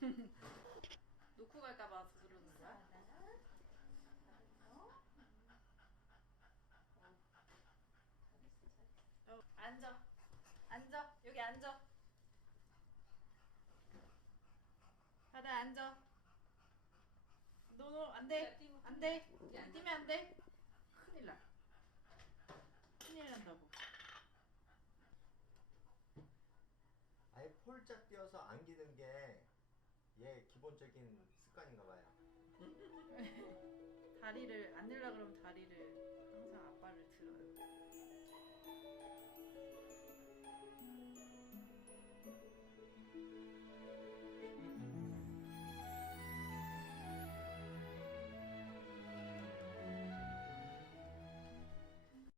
놓고 갈까봐 그러는 거야? 앉아. 앉아. 여기 앉아. 바다 앉아. 너 안 돼. 안 돼. 뛰면 안 돼. 큰일 나. 큰일 난다고. 아예 폴짝 뛰어서 안기는 게 얘 기본적인 습관인가 봐요. 다리를 앉으려 그러면 다리를